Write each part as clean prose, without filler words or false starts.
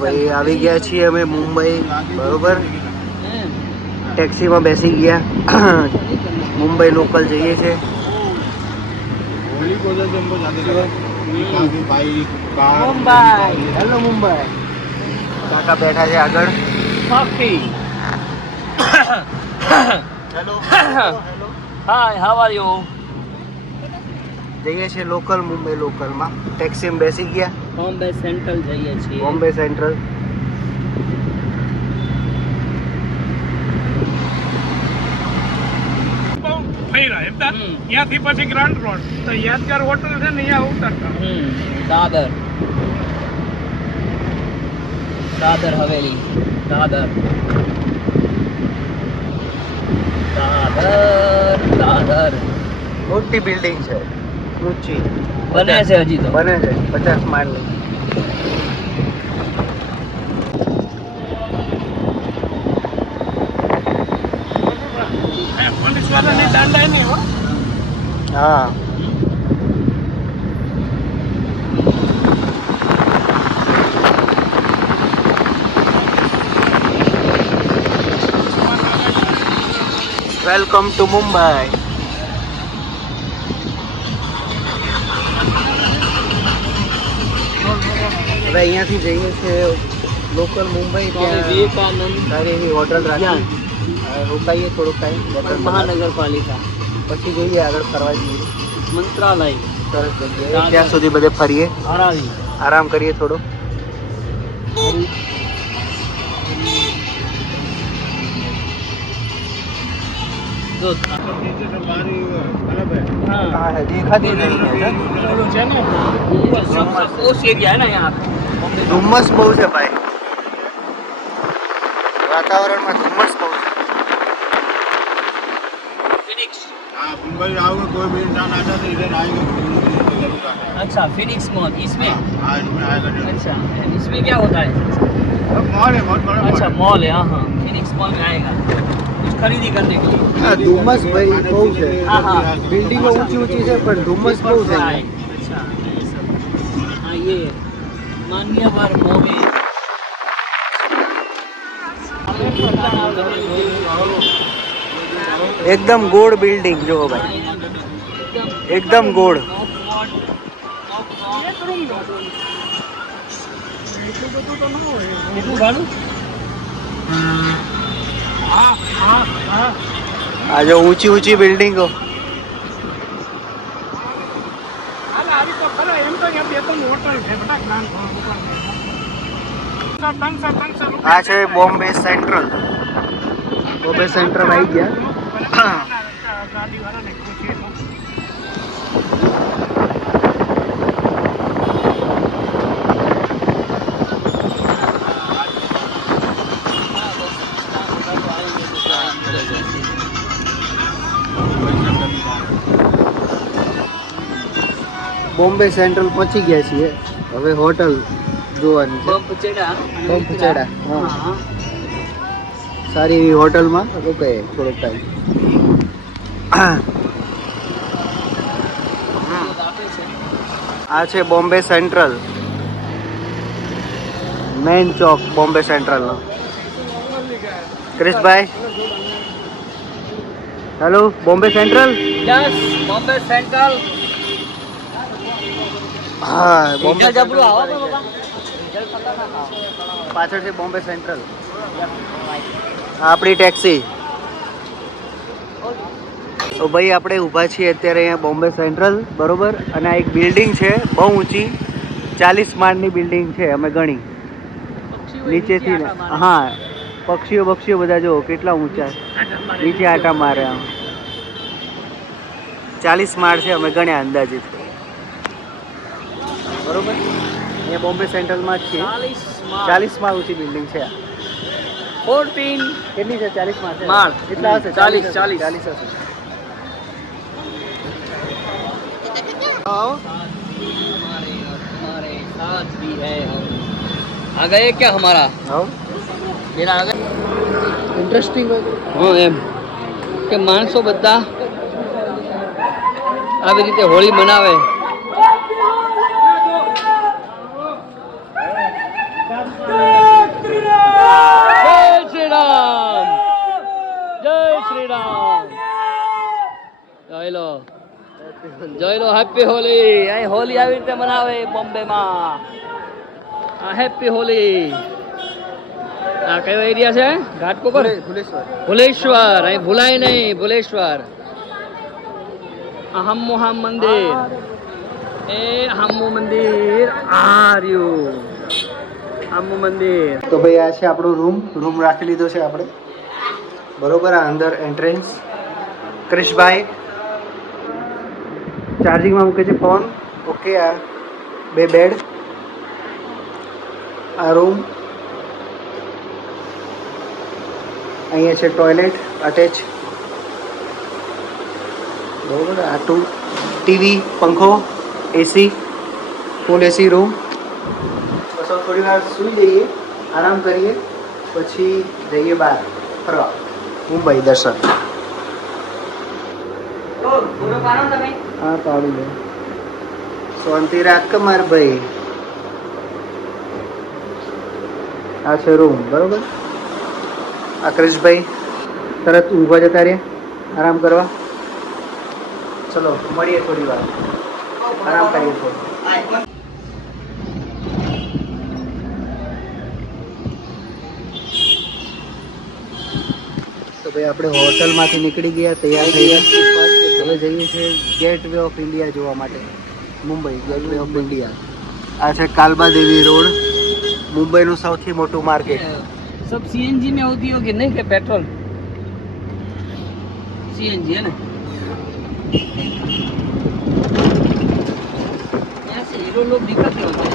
ભાઈ આવી ગયા છીએ અમે મુંબઈ, બરોબર. ટેક્સીમાં બેસી ગયા, મુંબઈ લોકલ જઈએ છે. હેલો મુંબઈ. કાકા બેઠા છે આગળ. Hello. Hi, how are you? જઈએ છીએ લોકલ, મુંબઈ લોકલમાં ટેક્સીમાં બેસી ગયા. બોમ્બે સેન્ટ્રલ જઈએ છીએ. બોમ્બે સેન્ટ્રલ. ત્યાંથી પછી ગ્રાન્ડ રોડ તો યાદગાર હોટલ છે ને અહીંયા ઉતરતા. દાદર, દાદર હવેલી, દાદર, દાદર, દાદર. મોટી બિલ્ડિંગ છે, ઊંચી બને છે, હજી તો બને છે, 50 માળની. પોલીસ વાળાની દાંડાઈ નહીં હો. હા. Welcome to Mumbai. હવે અહીંયાથી જઈએ છીએ લોકલ મુંબઈ. ત્યાં વિવેકાનંદ સારી એવી હોટલ રાખી રોકાઈએ થોડોક ટાઈમ. મહાનગરપાલિકા, પછી જોઈએ આગળ ફરવા જઈએ. મંત્રાલય, સરસ જગ્યાએ ત્યાં સુધી બધે ફરીએ, હરાવી. આરામ કરીએ થોડો. જો हाँ है, देखाती नहीं है. ઓલું છે ને उस एरिया है ना यहाँ पे. ધુમ્મસ બહુ છે ભાઈ, વાતાવરણમાં ધુમ્મસ બહુ છે. फिनिक्स. हाँ, मुंबई आओगे कोई भी इंसान आता तो इधर आएगा घूमने के लिए तो जरूर आएगा। अच्छा, फिनिक्स मॉल इसमें. हाँ, इसमें आएगा जरूर। अच्छा, इसमें क्या होता है? मॉल है, बहुत बड़ा अच्छा, मॉल मॉल है. हाँ हाँ, फिनिक्स मॉल में आएगा कुछ खरीदी करने के लिए. હા ધુમ્મસ ભાઈ બહુ છે. हाँ हाँ, બિલ્ડિંગો ઊંચી ઊંચી છે પણ ધુમ્મસ બહુ છે. अच्छा, ये सब. हाँ, ये मान्यवर मूवी. એકદમ ગોળ બિલ્ડિંગ જો ભાઈ, એકદમ ગોળ. કેટલું ભાડું? हाँ हाँ हाँ આ જો ઊંચી ઊંચી બિલ્ડિંગો. અરે આવી તો ખરા એમ તો અહીંયા બે ત્રણ હોટલ છે બધા જ્ઞાન આ છે બોમ્બે સેન્ટ્રલ. બોમ્બે સેન્ટ્રલ આવી ગયા. ગાડી વાળાને પૂછીએ તો બોમ્બે સેન્ટ્રલ પહોંચી ગયા છીએ. હવે હોટલ જોવાની છે. બમ્પચેડા. બમ્પચેડા. હા, હા. સારી એવી હોટલમાં રોકાઈએ થોડોક ટાઈમ. આ છે બોમ્બે સેન્ટ્રલ, મેઇન ચોક બોમ્બે સેન્ટ્રલનો. ક્રિશભાઈ, hello. Bombay Central. Yes, Bombay Central. હા, બોમ્બે ડીઝલ જબરું આવો સેન્ટ્રલ બાબા. પાછળ છે બોમ્બે સેન્ટ્રલ. આપણી ટેક્સી. તો ભાઈ આપણે ઊભા છીએ અત્યારે અહીંયા બોમ્બે સેન્ટ્રલ, બરોબર. અને આ એક બિલ્ડિંગ છે બહુ ઊંચી, 40 માળની બિલ્ડિંગ છે અમે ગણી નીચેથી. હા, પક્ષીઓ બક્ષીઓ બધા જો કેટલા ઊંચા નીચે આટા મારે. આમ 40 માળ છે અમે ગણ્યા અંદાજિત, બરોબર. અહીંયા બોમ્બે સેન્ટ્રલમાં જ છે. 40 માળ ઊંચી બિલ્ડિંગ છે. 14 કેટલી છે? 40 માળ છે. માળ. કેટલા હશે? 40 40 હશે. हमारे साथ भी है. आ गए क्या हमारा? હા, मेरा आ गए. ઇન્ટરેસ્ટિંગ હા, એમ કે માણસો બધા આવી રીતે હોળી મનાવે. જોઈ લો હેપી હોલી. અહીં હોલી આવી રીતે મનાવે બોમ્બેમાં. આ હેપી હોલી. આ કયો એરિયા છે? ઘાટકોપર, ભુલેશ્વર. અહીં ભૂલાય નહીં, ભુલેશ્વર. આ હમ્મો મંદિર. એ હમ્મો મંદિર આ રહ્યું. હમ્મો મંદિર. તો ભાઈ આ છે આપણો રૂમ રાખી લીધો છે આપણે, બરોબર. આ અંદર એન્ટ્રન્સ. ક્રિશભાઈ ચાર્જિંગમાં મૂકે છે ફોન. ઓકે. આ 2 બેડ, આ રૂમ. અહીંયા છે ટોયલેટ અટેચ, બરોબર. આ ટીવી, પંખો, એસી, ફૂલ એસી રૂમ. બસ થોડી વાર સૂઈ જઈએ, આરામ કરીએ, પછી જઈએ બહાર ફરવા, મુંબઈ દર્શન. હા પાડું લે, શાંતિ રાખ કમાર ભાઈ. આ છે રૂમ, બરોબર. આ ક્રિશભાઈ તરત ઊંઘવા જતા રહ્યા આરામ કરવા. ચલો મળીએ થોડી વાર, આરામ કરીએ થોડું. તો ભાઈ આપણે હોટલમાંથી નીકળી ગયા, તૈયાર થઈ ગયા. હવે જઈએ છીએ ગેટ વે ઓફ ઇન્ડિયા જોવા માટે, Mumbai gateway of India. આ છે કાલબા દેવી રોડ, મુંબઈનું સૌથી મોટું માર્કેટ. सब सीएनजी में होती होगी नहीं कि पेट्रोल? सीएनजी है ना. यहाँ से हीरो लोग निकलते होंगे,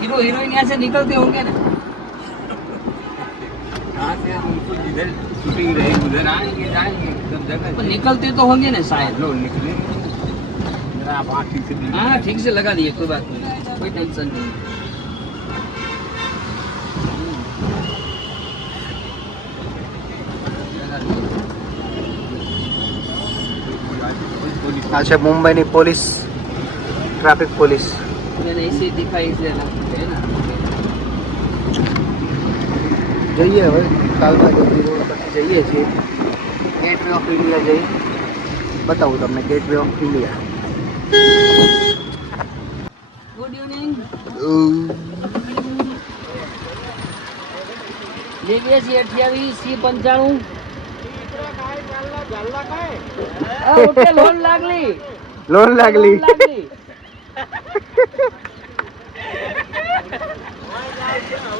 हीरो हीरोइन यहाँ से निकलते होंगे ना. यहाँ से हम उनको जिधर शूटिंग रहे उधर आएंगे जाएंगे सब जगह. तो निकलते तो होंगे ना शायद. लोग निकलेंगे. आप हाँ ठीक से लगा दिए, कोई बात नहीं, कोई टेंशन नहीं. આ છે મુંબઈની પોલીસ, ટ્રાફિક પોલીસ. मैंने इसे दिखाई से है ना. જઈએ હવે કાલબા દેવી રોડ પછી જઈએ છીએ ગેટ વે ઓફ ઇન્ડિયા. જઈ બતાવું તમને gateway of India. Good evening. DBSC 28 C95. Okay loan लागली. લોન લાગલી.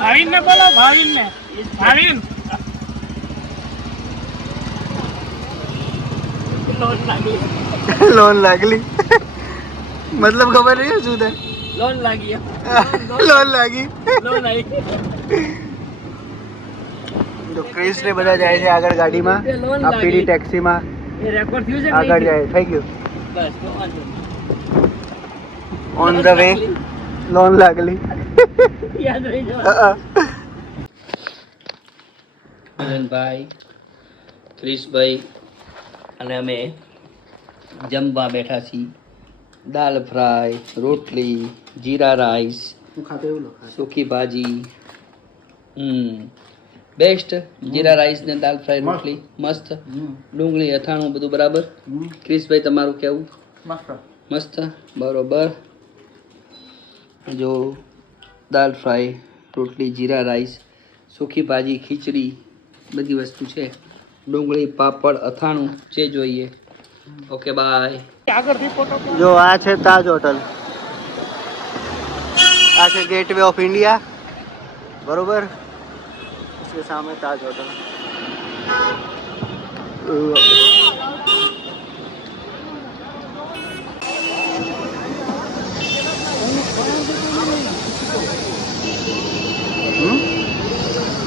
भाविन ने बोलो, भाविन ने. भाविन लोन लागली. લોન લાગલી મતલબ ખબર નહીં શું થાય. लोन लागी. લોન લાગી. लोन आई. તો ક્રિશ ને બધા જાય છે આગળ ગાડીમાં, આ પીડી ટેક્સીમાં ये रेकॉर्ड थी આગળ જાય. થઈ ગયું, बस तो ઓન ધ વે. લોન લાગલી. याद रही जो. ભાઈ, ક્રિશભાઈ અને અમે જમવા બેઠા છીએ. દાલ ફ્રાય, રોટલી, જીરા રાઈસ, સૂકી ભાજી. બેસ્ટ. જીરા રાઈસ ને દાલ ફ્રાય રોટલી મસ્ત. ડુંગળી અથાણું બધું બરાબર. ક્રિશભાઈ તમારું કેવું? મસ્ત બરોબર. જો દાલ ફ્રાય, રોટલી, જીરા રાઈસ, સૂકી ભાજી, ખીચડી, બધી વસ્તુ છે. ડુંગળી, પાપડ, અથાણું જે જોઈએ. Okay bye. જો આ છે તાજ હોટલ, આ છે ગેટ વે ઓફ ઇન્ડિયા, બરોબર. इसके सामने ताज होटल.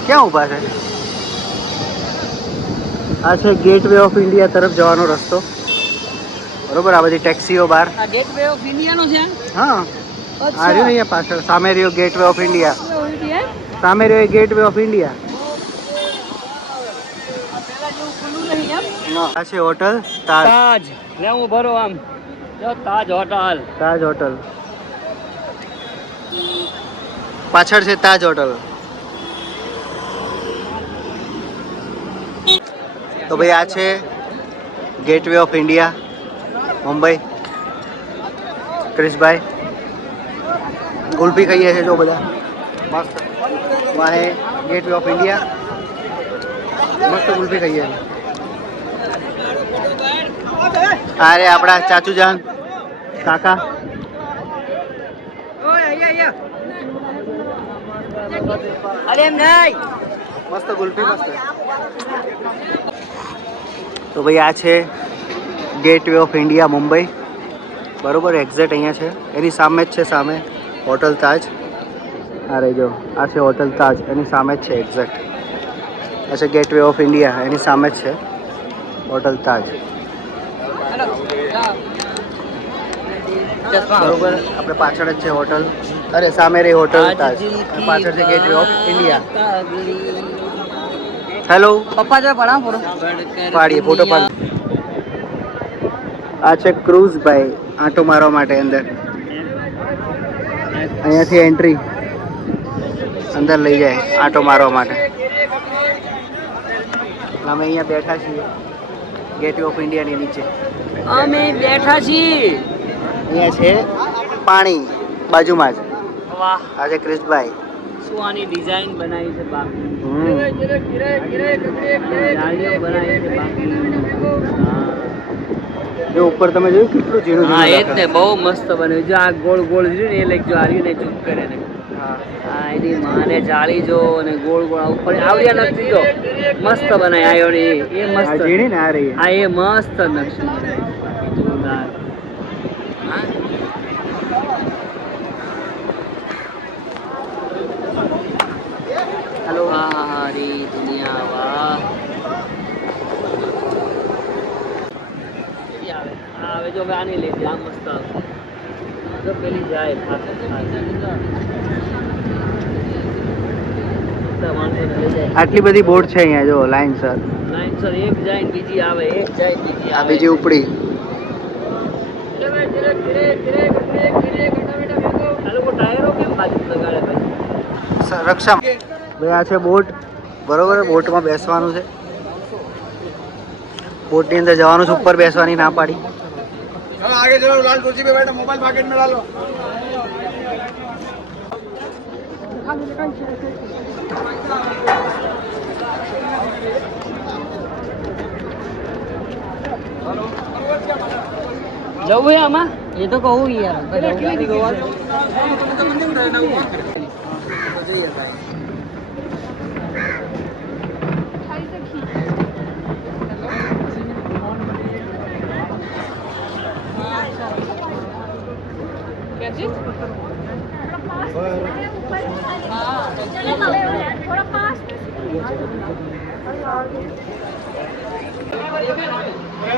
ક્યાં ઊભા છે? આ છે ગેટ વે ઓફ ઇન્ડિયા તરફ જવાનો રસ્તો, બરોબર. આ બધી ટેક્સીઓ બહાર. આ ગેટ વે ઓફ ઇન્ડિયા નો છે. હા આ રહ્યો અહીંયા પાછળ, સામે રહ્યો ગેટ વે ઓફ ઇન્ડિયા. સામે રહ્યો એ ગેટ વે ઓફ ઇન્ડિયા. આ છે હોટલ તાજ. તાજ લે હું ભરો આમ જો તાજ હોટલ. તાજ હોટલ પાછળ છે તાજ હોટલ. તો ભાઈ આ છે gateway of India. Mumbai ક્રિશભાઈ કુલ્ફી ખાઈએ છે જો બધા મસ્ત વાહે ગેટવે ઓફ ઇન્ડિયા મસ્ત કુલ્ફી ખાઈએ અરે આપણા ચાચુજાન કાકા અરે એમ નહીં મસ્ત કુલ્ફી મસ્ત તો ભાઈ આ છે ગેટવે ઓફ ઇન્ડિયા મુંબઈ બરોબર એક્ઝેક્ટ અહીંયા છે એની સામે જ છે સામે હોટલ તાજ આ રહી જો આ છે હોટલ તાજ એની સામે જ છે એક્ઝેક્ટ આ છે ગેટવે ઓફ ઇન્ડિયા એની સામે જ છે હોટલ તાજ બરોબર આપણે પાછળ જ છે હોટલ અરે સામે રહી હોટલ તાજ પાછળ છે ગેટવે ઓફ ઇન્ડિયા હેલો પપ્પા જો પડા પૂરો પાડીએ ફોટો પાડ આ છે ક્રૂઝ ભાઈ આંટો મારવા માટે અંદર અહીંયાથી એન્ટ્રી અંદર લઈ જાય આંટો મારવા માટે અમે અહીંયા બેઠા છીએ ગેટવે ઓફ ઇન્ડિયાની નીચે અમે બેઠા છીએ અહીંયા છે પાણી બાજુમાં જ વાહ આ છે ક્રિશભાઈ શું આની ડિઝાઇન બનાવી છે બાકી હમ. જાળીઓ બનાવી છે બાકી જો ઉપર તમે જોયું કેટલું ઝીણું હા એ જ ઝીણું ને બહુ મસ્ત બન્યું જો આ ગોળ ગોળ રહ્યું ને એ લઈ જો આર્યું ને ચૂપ કરે ને હા એની માને જાળી જો અને ગોળ ગોળ આ ઉપર આવડ્યા નથી જો મસ્ત બનાય આયો ને એ આ મસ્ત ઝીણી ને આ રહી આ એ મસ્ત નકશો જોરદાર હા હેલો સારી દુનિયા વાહ આવે જો હવે આની લઈ આ મસ્ત આવે જો પેલી જાય આટલી બધી બોટ છે અહીંયા જો લાઈન સર લાઈન સર એક જાય ને બીજી આવે એક જાય ને બીજી આ આવે બીજી ઉપડી આ લોકો ટાયરો કેમ બાજુ લગાડે ભાઈ રક્ષા ભાઈ આ છે બોટ બરોબર બોટમાં બેસવાનું છે બોટની અંદર જવાનું છે ઉપર બેસવાની ના પાડી चलो आगे चलो लाल कुर्सी पे बैठो मोबाइल पॉकेट में डालो જવું હે આમાં એ તો કહું યાર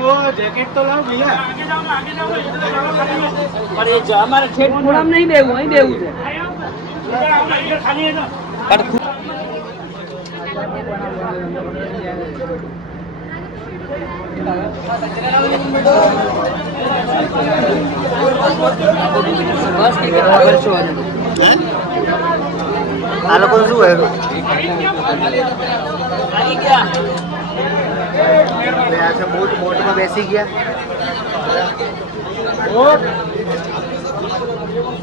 वो जैकेट तो लाओ भैया પણ એ જો અમારે છેક ખૂણામાં નહીં બેવું અહીં બેવું છે પણ બસ કે કરશો આ લોકો શું હોય આવી ગયા આ છે બોટ બોટમાં બેસી ગયા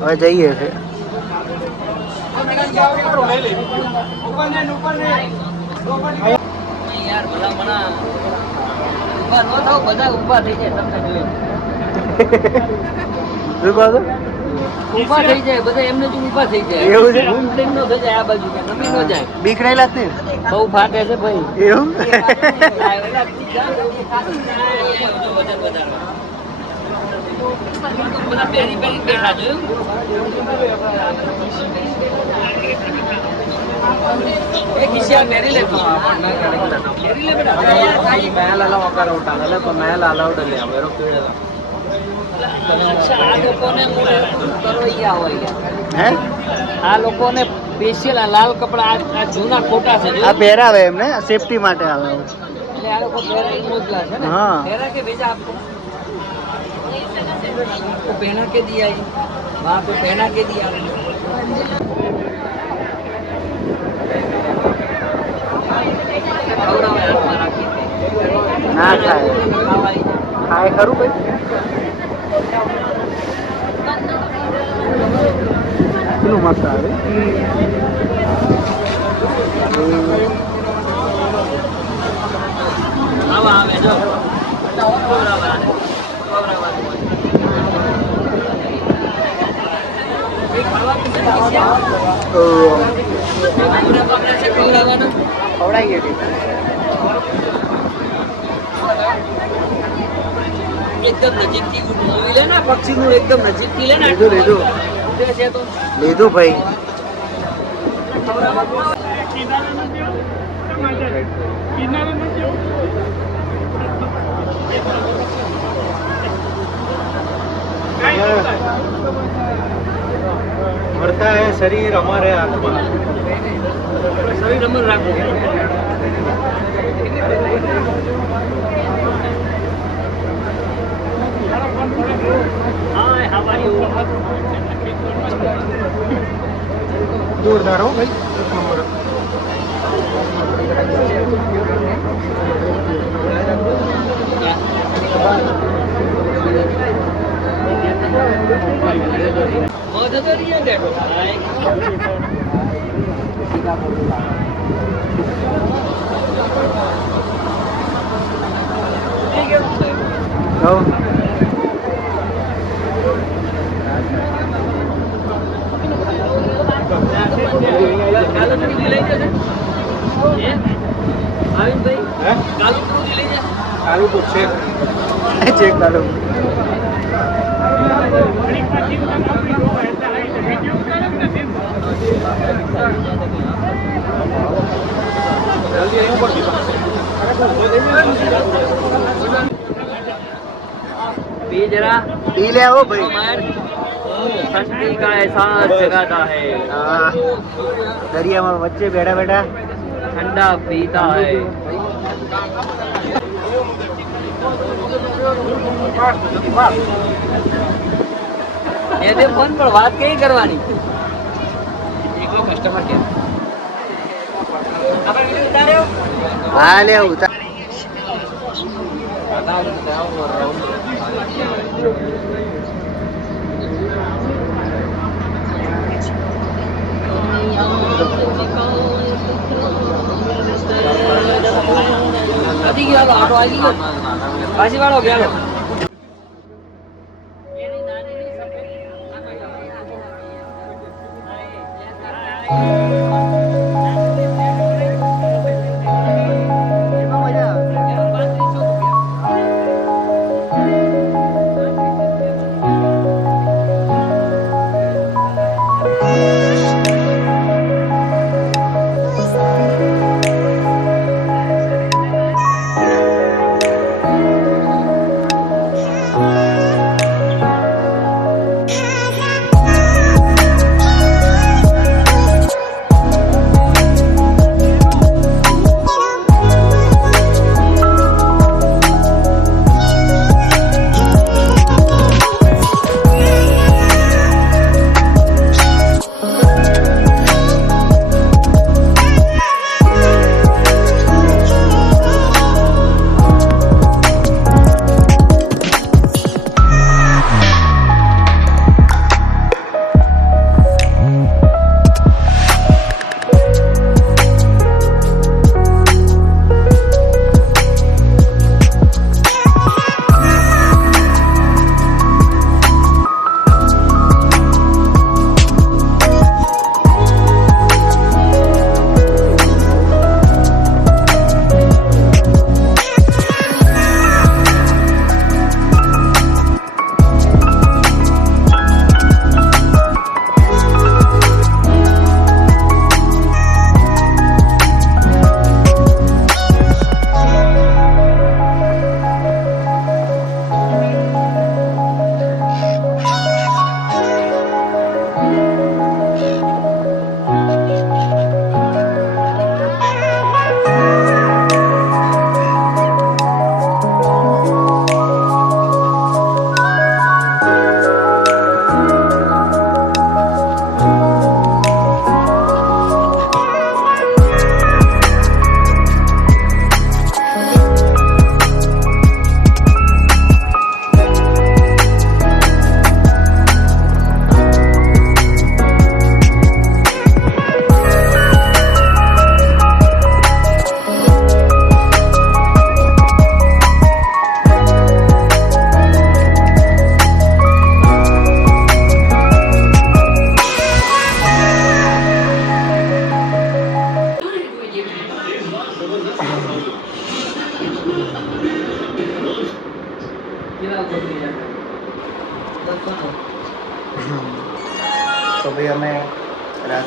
હવે જઈએ છે યાર ભલા મણા ઊભા ન થાવ બધા ઊભા થઈ જાય તમને જોઈ શું કહો છો ઊભા થઈ જાય બધા એમને જ ઊભા થઈ જાય એવું છે? રૂમ ટીમ નો થઈ જાય આ બાજુ કે નમી ન જાય બીક નહીં લાગતી બહુ ફાટે છે ભાઈ એવું બધા પહેરી પહેરી બેઠા જોયું એ કિસિયા પહેરી લે તું પહેરી લે બેટા આ લોકોને કરવૈયા હોય હે આ લોકોને સ્પેશિયલ આ લાલ કપડા આ જૂના ખોટા છે આ પહેરાવે એમને સેફટી માટે આવે એટલે આ લોકો પહેરાઈ મોકલા છે ને हाँ। પહેરા के भेजा आपको आपको पहना के दिया है वहाँ पे पहना के दिया ના થાય ખાય ખરું ભાઈ કેટલું મસ્ત આવે આવા આવે જો ખવડાવી એકદમ નજીકથી મૂવી લે ને પક્ષીનું એકદમ નજીકથી લે ને લીધું લીધું ભાઈ मरता है शरीर हमारे आत्मा શરીર અમર રાખો હાય હાવ આર યુ जोरदार हो भाई एक नंबर મધદરિયા દેખો आलू तो चेक चेक डालो पी जरा पी ले आओ भाई ठंडी का एहसास जगाता है दरिया में बच्चे बैठा बैठा ठंडा पीता है ये दे फोन पर बात कई करवानी एक कस्टमर केयर आप वीडियो उतारे हो हाँ ले उतार कभी गया ऑटो आ गई पासी वालों गया लो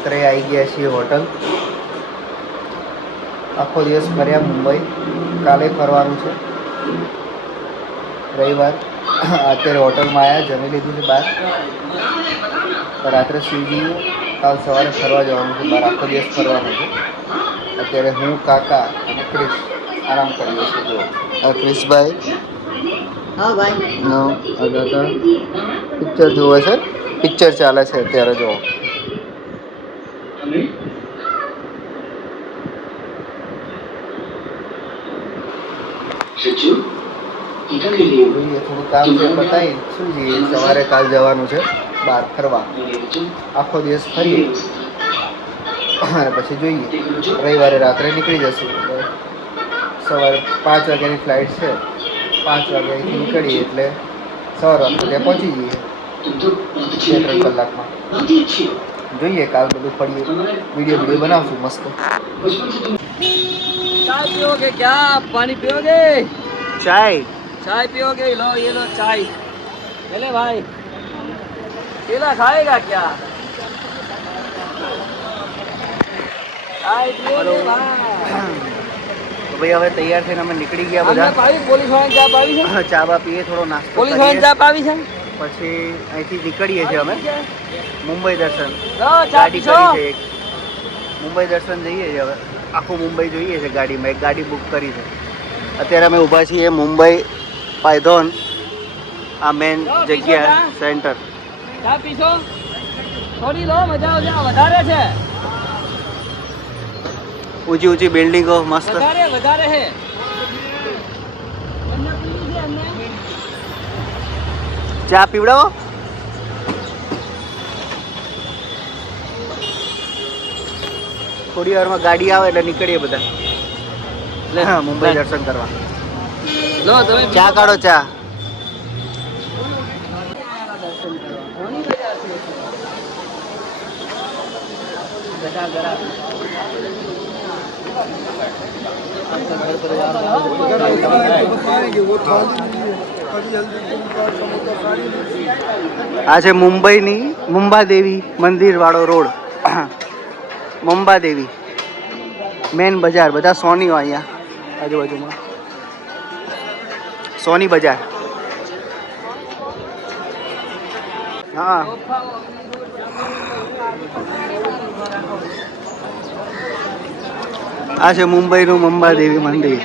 રાત્રે આવી ગયા છીએ હોટલ. આખો દિવસ ફર્યા મુંબઈ. કાલે ફરવાનું છે રવિવાર. અત્યારે હોટલમાં આવ્યા, જમી લીધું છે બહાર. રાત્રે સુઈ જઈએ, કાલ સવારે ફરવા જવાનું છે બહાર. આખો દિવસ ફરવાનું છે. અત્યારે હું, કાકા અને ક્રિશ આરામ કરીએ છીએ. જો આ ક્રિશભાઈ, હા ભાઈ. આ કાકા પિક્ચર જોવે છે. પિક્ચર ચાલે છે અત્યારે. જો જોઈએ, થોડું કામ છે પતાવી શું જઈએ. સવારે કાલ જવાનું છે બહાર ફરવા. આખો દિવસ ફરીએ અને પછી જોઈએ. રવિવારે રાત્રે નીકળી જશું. સવારે 5 વાગ્યાની ફ્લાઇટ છે. 5 વાગે અહીંથી નીકળીએ એટલે સવાર વાગે ત્યાં પહોંચી જઈએ 2-3 કલાકમાં. જોઈએ કાલ બધું ફરીએ, વિડીયો બનાવશું મસ્ત. चाय पियोगे क्या? पानी पियोगे? ચાય चाय पियोगे? लो ये लो चाय. ले भाई. केला खाएगा क्या? चाय पियोगे भाई? તો ભાઈ હવે તૈયાર થઈને અમે નીકળી ગયા આમને બધા. પાવી પોલીસ વાળાને ચા પાવી છે? ચા બા પીએ, થોડો નાસ્તો પોલીસ વાળાને કરીએ, ચા પાવી છે? પછી અહીંથી નીકળીએ છીએ અમે મુંબઈ દર્શન. લો ચા ગાડી પીશો? કરી છે એક. મુંબઈ દર્શન જઈએ છીએ હવે. આખું મુંબઈ જોઈએ છે ગાડીમાં. એક ગાડી બુક કરી છે. અત્યારે અમે ઊભા છીએ મુંબઈ પાયથોન, આ મેન જગ્યા સેન્ટર. ચા પીશો? થોડી લો, મજા આવશે. આ વધારે છે, ઊંચી ઊંચી બિલ્ડિંગો મસ્ત. વધારે છે. એમને પીવી છે એમને? ચા પીવડાવો. થોડી વારમાં ગાડી આવે એટલે નીકળીએ બધા. હા, મુંબઈ દર્શન કરવા. લો તમે ચા કાઢો, ચા. આ છે મુંબઈની મુંબાદેવી મંદિર વાળો રોડ. મુંબાદેવી મેન બજાર. બધા સોનીઓ અહીંયા આજુબાજુમાં. સોની બજાર. હા, આ છે મુંબઈનું મુંબાદેવી મંદિર.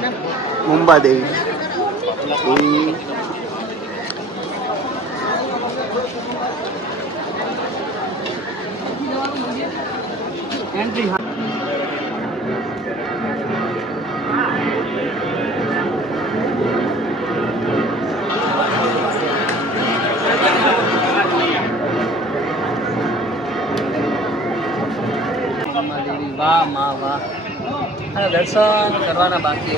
મુંબાદેવી એન્ટ્રી. વાહ માં વાહ. દર્શન કરવાના બાકી.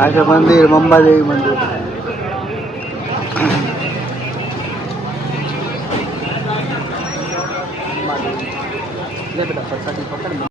આ છે મંદિર, મુંબાદેવી મંદિર. લે બેટા પ્રસાદી પકડ.